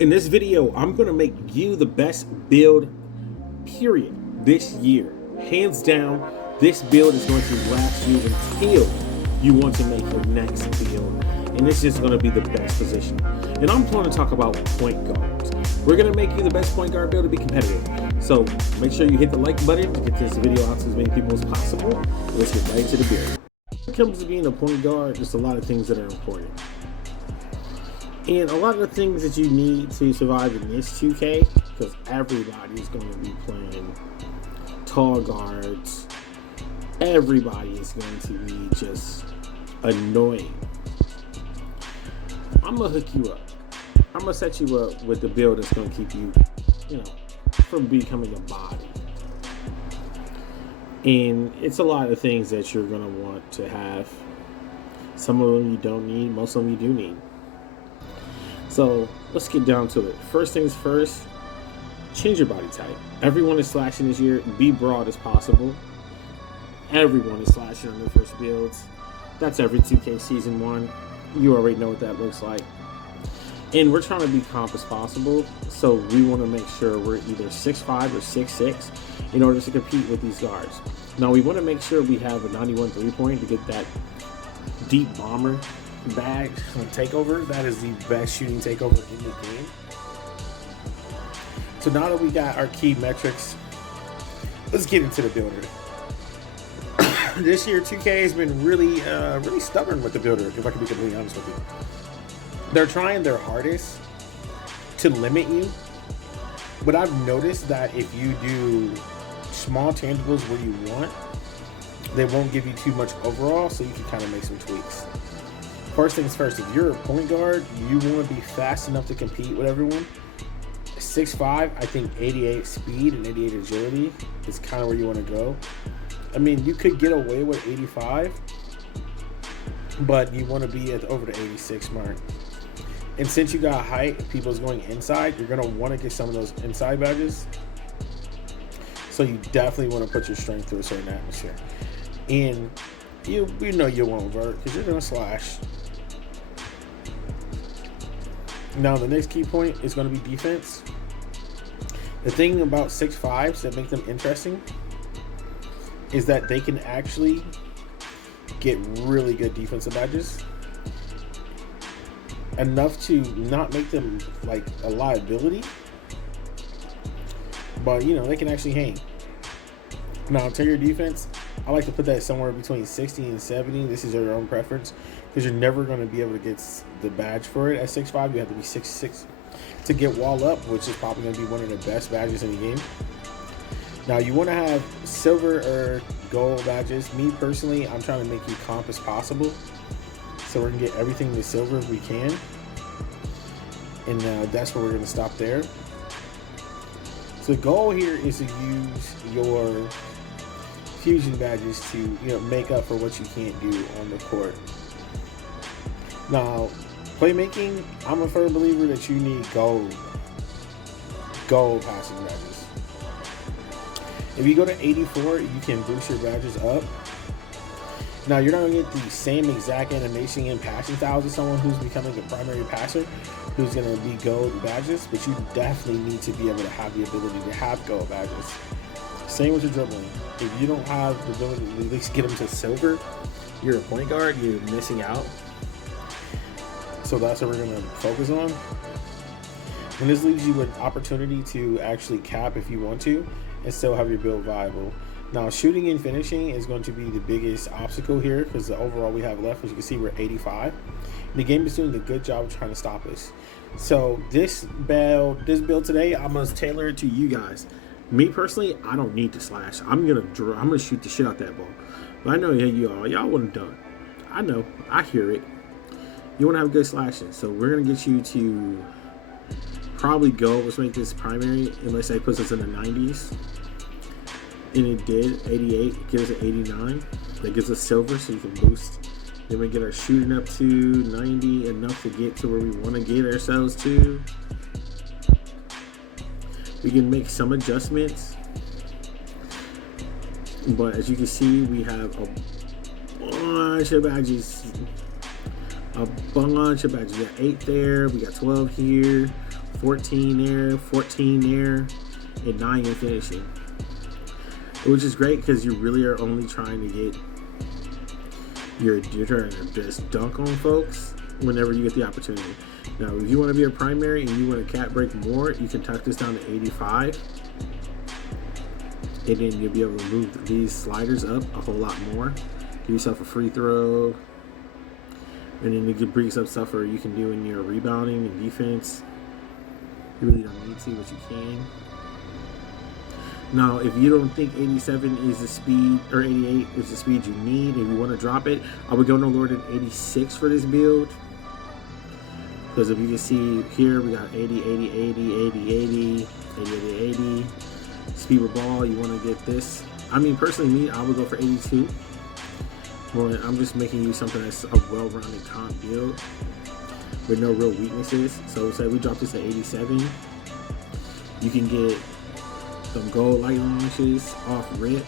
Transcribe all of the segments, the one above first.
In this video, I'm going to make you the best build, period, this year. Hands down, this build is going to last you until you want to make your next build. And this is going to be the best position. And I'm going to talk about point guards. We're going to make you the best point guard build to be competitive. So make sure you hit the like button to get this video out to as many people as possible. Let's get right into the build. When it comes to being a point guard, there's a lot of things that are important. And a lot of the things that you need to survive in this 2K, because everybody is going to be playing tall guards. Everybody is going to be just annoying. I'm going to hook you up. I'm going to set you up with the build that's going to keep you, from becoming a body. And it's a lot of things that you're going to want to have. Some of them you don't need, most of them you do need. So let's get down to it. First things first, change your body type. Everyone is slashing this year. Be broad as possible. Everyone is slashing on their first builds. That's every 2K Season 1. You already know what that looks like. And we're trying to be comp as possible. So we want to make sure we're either 6'5 or 6'6 in order to compete with these guards. Now we want to make sure we have a 91 3-point to get that deep bomber badge on takeover. That is the best shooting takeover in the game. So now that we got our key metrics, let's get into the builder. This year 2K has been really stubborn with the builder, if I can be completely honest with you. They're trying their hardest to limit you, but I've noticed that if you do small tangibles where you want, they won't give you too much overall, so you can kind of make some tweaks. First things first, if you're a point guard, you want to be fast enough to compete with everyone. 6'5", I think 88 speed and 88 agility is kind of where you want to go. I mean, you could get away with 85, but you want to be at over the 86 mark. And since you got height, people's going inside, you're going to want to get some of those inside badges. So you definitely want to put your strength through a certain atmosphere. And you know you won't vert because you're going to slash. Now the next key point is going to be defense. The thing about 6'5s that make them interesting is that they can actually get really good defensive badges. Enough to not make them like a liability, but they can actually hang. Now interior defense, I like to put that somewhere between 60 and 70. This is your own preference because you're never going to be able to get the badge for it at 6'5". You have to be 6'6" to get wall up, which is probably going to be one of the best badges in the game. Now you want to have silver or gold badges. Me personally, I'm trying to make you comp as possible, so we're going to get everything to silver if we can. And that's where we're going to stop there. So the goal here is to use your fusion badges to make up for what you can't do on the court. Now, playmaking, I'm a firm believer that you need gold passing badges. If you go to 84, you can boost your badges up. Now, you're not going to get the same exact animation and passing styles as someone who's becoming a primary passer, who's going to be gold badges, but you definitely need to be able to have the ability to have gold badges. Same with your dribbling. If you don't have the ability to at least get them to silver, you're a point guard, you're missing out. So that's what we're going to focus on. And this leaves you with opportunity to actually cap if you want to and still have your build viable. Now, shooting and finishing is going to be the biggest obstacle here because the overall we have left, as you can see, we're 85. And the game is doing a good job of trying to stop us. So this build today, I'm going to tailor it to you guys. Me personally, I don't need to slash. I'm gonna shoot the shit out that ball. But I know y'all want to dunk. I know, I hear it. You want to have good slashing, so we're gonna get you to probably go. Let's make this primary, unless they puts us in the 90s. And it did 88. It gives us an 89. That gives us silver, so you can boost. Then we get our shooting up to 90, enough to get to where we want to get ourselves to. We can make some adjustments, but as you can see, we have a bunch of badges. We got 8 there. We got 12 here. 14 there, 14 there, and 9 in finishing. Which is great because you really are only trying to get you're trying to just dunk on folks whenever you get the opportunity. Now, if you want to be a primary and you want to cat break more, you can tuck this down to 85. And then you'll be able to move these sliders up a whole lot more. Give yourself a free throw. And then you can bring some stuff where you can do in your rebounding and defense. You really don't need to, but you can. Now, if you don't think 87 is the speed, or 88 is the speed you need, and you want to drop it, I would go no lower than 86 for this build. Because if you can see here, we got 80, 80, 80, 80, 80, 80, 80, 80. Speed with ball, you want to get this. I mean, personally, me, I would go for 82. Well, I'm just making you something that's a well-rounded comp build with no real weaknesses. So say we drop this to 87. You can get some gold light launches off rip.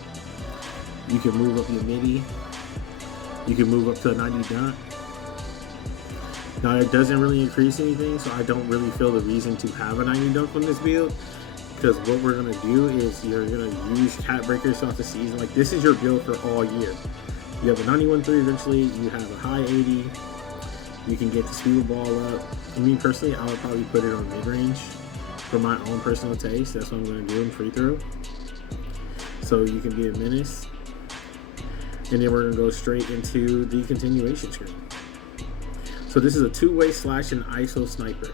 You can move up your midi. You can move up to a 90 dunk. Now it doesn't really increase anything, so I don't really feel the reason to have a 90 dunk on this build. Because what we're gonna do is you're gonna use cat breakers throughout the season. Like, this is your build for all year. You have a 91 3 eventually. You have a high 80. You can get the speed of ball up. I mean, personally, I would probably put it on mid range. For my own personal taste, that's what I'm going to do in free throw. So you can be a menace. And then we're going to go straight into the continuation screen. So this is a two-way slash and ISO sniper.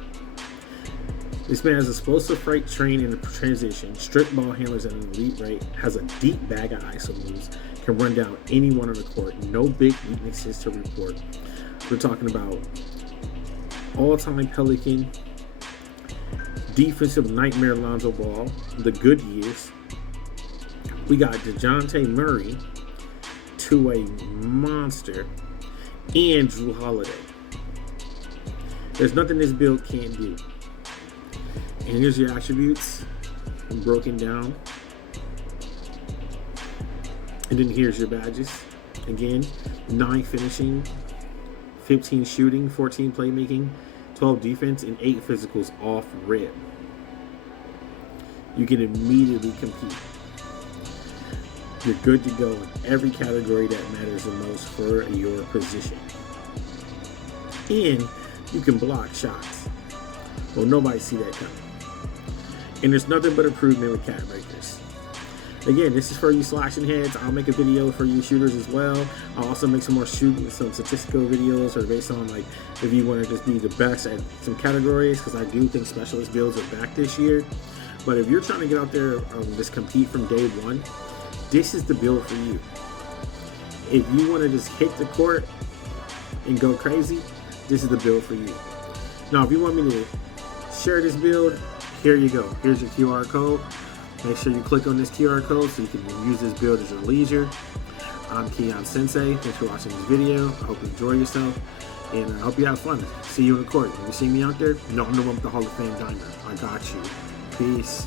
This man has explosive fright trained in the transition, strict ball handlers at an elite rate, has a deep bag of ISO moves, can run down anyone on the court, no big weaknesses to report. We're talking about all-time Pelican, defensive nightmare Lonzo Ball, the good years. We got DeJounte Murray, two-way monster, and Drew Holiday. There's nothing this build can't do. And here's your attributes broken down. And then here's your badges. Again, 9 finishing, 15 shooting, 14 playmaking, 12 defense, and 8 physicals off rip. You can immediately compete. You're good to go in every category that matters the most for your position. And you can block shots. Well, nobody see that coming. And there's nothing but improvement with cat breakers. Again, this is for you slashing heads. I'll make a video for you shooters as well. I'll also make some more shooting, some statistical videos, or based on like if you want to just be the best at some categories, because I do think specialist builds are back this year. But if you're trying to get out there just compete from day one, this is the build for you. If you want to just hit the court and go crazy, this is the build for you. Now, if you want me to share this build, here you go. Here's your QR code. Make sure you click on this QR code so you can use this build at your leisure. I'm Keon Sensei. Thanks for watching this video. I hope you enjoy yourself, and I hope you have fun. See you in the court. If you see me out there, no, I'm the one with the Hall of Fame diamond. I got you. Peace.